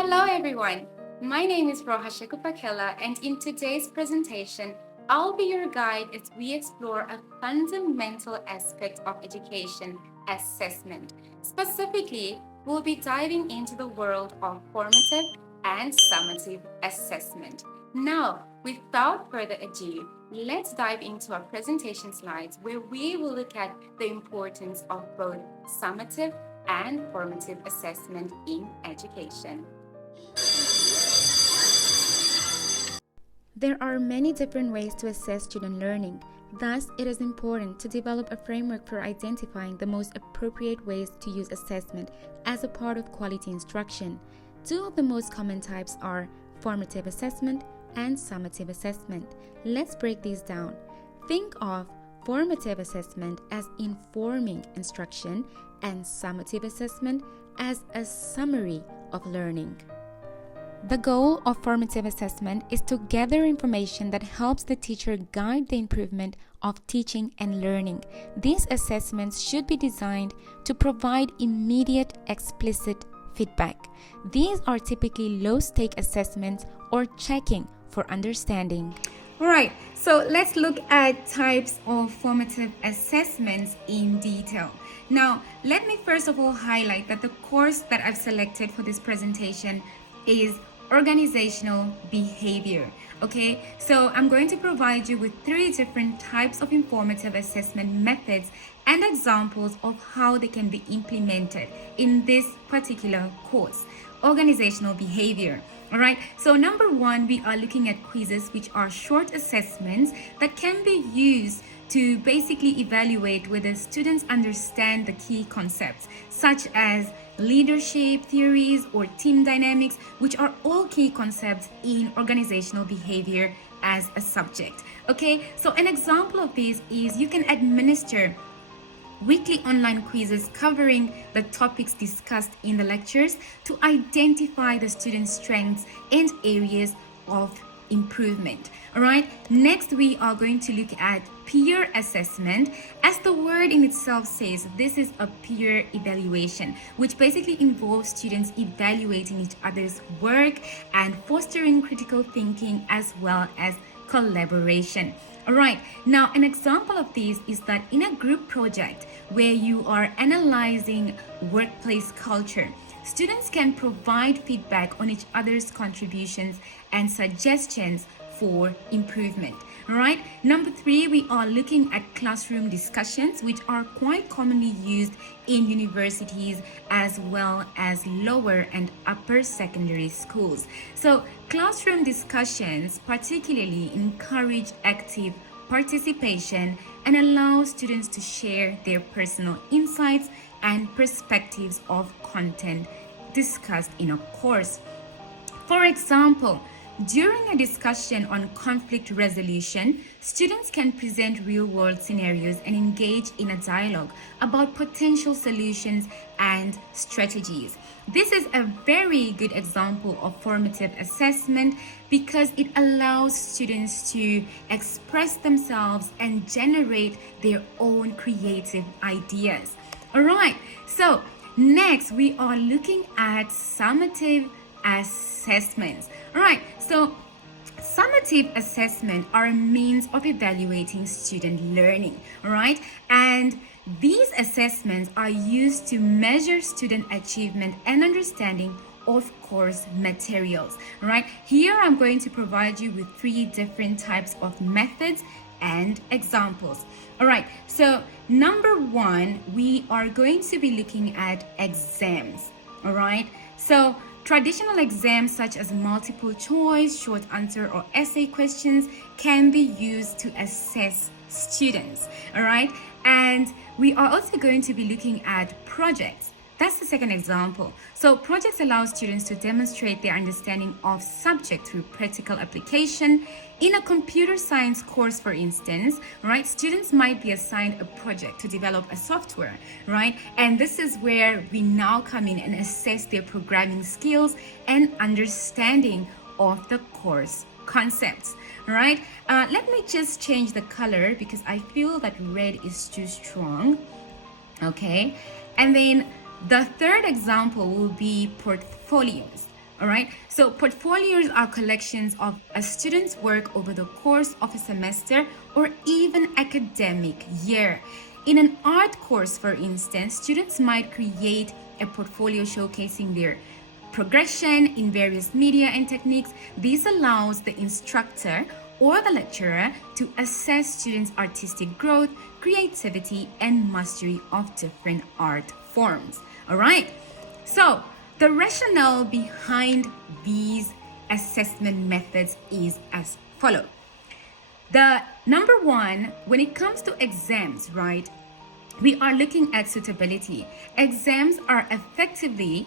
Hello everyone, my name is Rauha Shekupakela, and in today's presentation, I'll be your guide as we explore a fundamental aspect of education, assessment. Specifically, we'll be diving into the world of formative and summative assessment. Now, without further ado, let's dive into our presentation slides where we will look at the importance of both summative and formative assessment in education. There are many different ways to assess student learning. Thus, it is important to develop a framework for identifying the most appropriate ways to use assessment as a part of quality instruction. Two of the most common types are formative assessment and summative assessment. Let's break these down. Think of formative assessment as informing instruction and summative assessment as a summary of learning. The goal of formative assessment is to gather information that helps the teacher guide the improvement of teaching and learning. These assessments should be designed to provide immediate, explicit feedback. These are typically low-stake assessments or checking for understanding. Alright, so let's look at types of formative assessments in detail. Now, let me first of all highlight that the course that I've selected for this presentation is organizational behavior. Okay, so I'm going to provide you with 3 different types of informative assessment methods and examples of how they can be implemented in this particular course. Organizational behavior. All right, so number 1, we are looking at quizzes, which are short assessments that can be used to basically evaluate whether students understand the key concepts, such as leadership theories or team dynamics, which are all key concepts in organizational behavior as a subject. Okay, so an example of this is you can administer weekly online quizzes covering the topics discussed in the lectures to identify the students' strengths and areas of improvement. All right, next we are going to look at peer assessment. As the word in itself says, this is a peer evaluation, which basically involves students evaluating each other's work and fostering critical thinking as well as collaboration. All right, now an example of this is that in a group project where you are analyzing workplace culture, students can provide feedback on each other's contributions and suggestions for improvement. All right, number 3, we are looking at classroom discussions, which are quite commonly used in universities as well as lower and upper secondary schools. So classroom discussions particularly encourage active participation and allow students to share their personal insights and perspectives of content discussed in a course. For example, during a discussion on conflict resolution, students can present real-world scenarios and engage in a dialogue about potential solutions and strategies. This is a very good example of formative assessment because it allows students to express themselves and generate their own creative ideas. All right, so next we are looking at summative assessments. All right, so summative assessment are a means of evaluating student learning, all right? And these assessments are used to measure student achievement and understanding of course materials, all right? Here I'm going to provide you with 3 different types of methods and examples. All right, so number 1, we are going to be looking at exams, all right? So traditional exams such as multiple choice, short answer, or essay questions can be used to assess students, all right? And we are also going to be looking at projects. That's the second example. So projects allow students to demonstrate their understanding of subject through practical application. In a computer science course, for instance, right, students might be assigned a project to develop a software, right? And this is where we now come in and assess their programming skills and understanding of the course concepts, right? Let me just change the color because I feel that red is too strong. Okay, and then the third example will be portfolios. All right. So portfolios are collections of a student's work over the course of a semester or even academic year. In an art course, for instance, students might create a portfolio showcasing their progression in various media and techniques. This allows the instructor or the lecturer to assess students' artistic growth, creativity, and mastery of different art forms. All right. So, the rationale behind these assessment methods is as follows. The number one, when it comes to exams, right, we are looking at suitability. Exams are effectively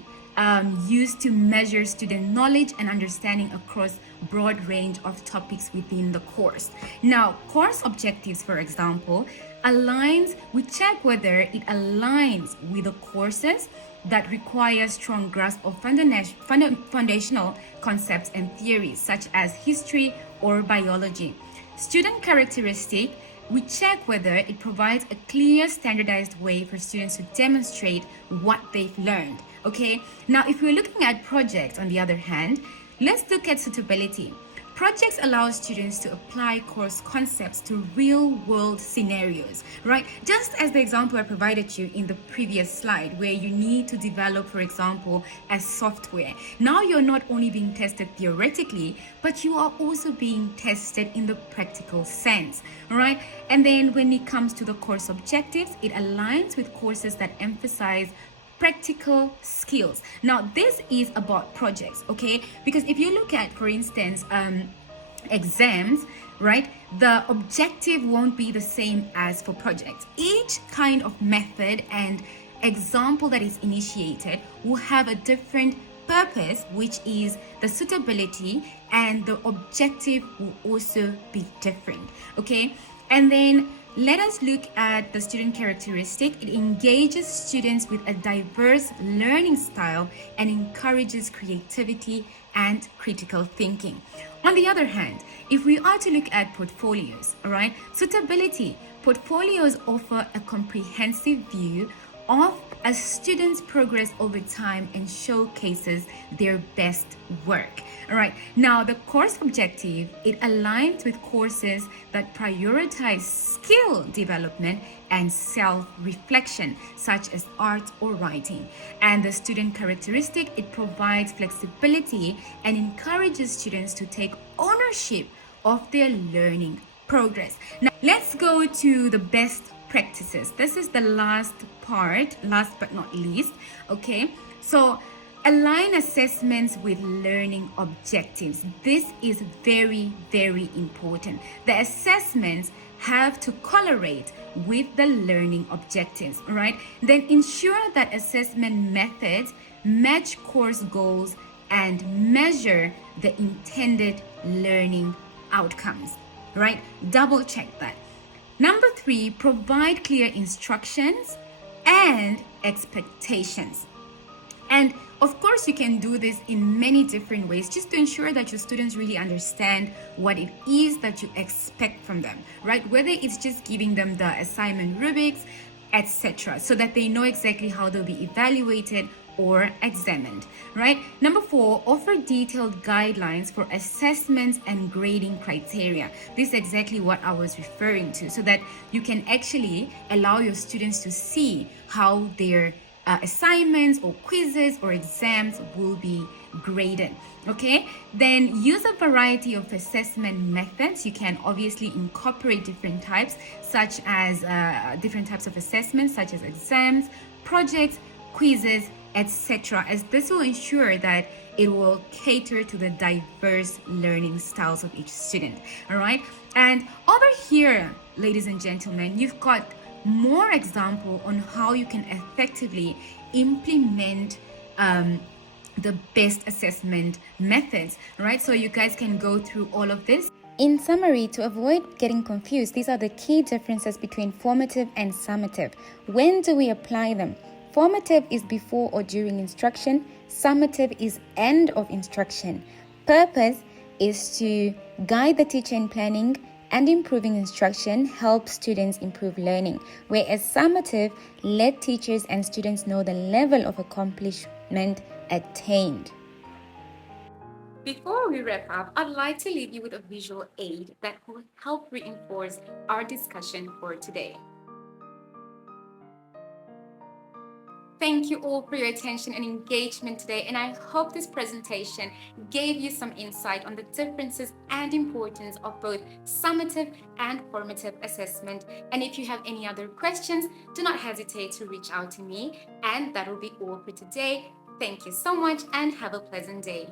used to measure student knowledge and understanding across broad range of topics within the course. Now, course objectives, for example, we check whether it aligns with the courses that require strong grasp of foundational concepts and theories such as history or biology. Student characteristic, we check whether it provides a clear, standardized way for students to demonstrate what they've learned. Okay, now if we're looking at projects, on the other hand, let's look at suitability. Projects allow students to apply course concepts to real-world scenarios, right? Just as the example I provided you in the previous slide, where you need to develop, for example, a software. Now you're not only being tested theoretically, but you are also being tested in the practical sense, right? And then when it comes to the course objectives, it aligns with courses that emphasize practical skills. Now this is about projects, okay? Because if you look at, for instance, exams, right, the objective won't be the same as for projects. Each kind of method and example that is initiated will have a different purpose, which is the suitability, and the objective will also be different, okay? And then let us look at the student characteristic. It engages students with a diverse learning style and encourages creativity and critical thinking. On the other hand, if we are to look at portfolios, all right, suitability, portfolios offer a comprehensive view of a student's progress over time and showcases their best work. All right, now the course objective, it aligns with courses that prioritize skill development and self-reflection, such as art or writing. And the student characteristic, it provides flexibility and encourages students to take ownership of their learning progress. Now, let's go to the best practices. This is the last part, last but not least, okay? So align assessments with learning objectives. This is very, very important. The assessments have to correlate with the learning objectives, right? Then ensure that assessment methods match course goals and measure the intended learning outcomes, right? Double check that. Number 3, provide clear instructions and expectations. And of course, you can do this in many different ways just to ensure that your students really understand what it is that you expect from them, right? Whether it's just giving them the assignment rubrics, etc., so that they know exactly how they'll be evaluated or examined, right? Number 4, offer detailed guidelines for assessments and grading criteria. This is exactly what I was referring to, so that you can actually allow your students to see how their assignments or quizzes or exams will be graded. Okay, then use a variety of assessment methods. You can obviously incorporate different types, such as different types of assessments, such as exams, projects, quizzes, etc., as this will ensure that it will cater to the diverse learning styles of each student. All right, and over here, ladies and gentlemen, you've got more example on how you can effectively implement the best assessment methods, right? So you guys can go through all of this. In summary, to avoid getting confused, these are the key differences between formative and summative. When do we apply them? Formative is before or during instruction. Summative is end of instruction. Purpose is to guide the teacher in planning and improving instruction, help students improve learning, whereas summative let teachers and students know the level of accomplishment attained. Before we wrap up, I'd like to leave you with a visual aid that will help reinforce our discussion for today. Thank you all for your attention and engagement today, and I hope this presentation gave you some insight on the differences and importance of both summative and formative assessment. And if you have any other questions, do not hesitate to reach out to me. And that will be all for today. Thank you so much and have a pleasant day.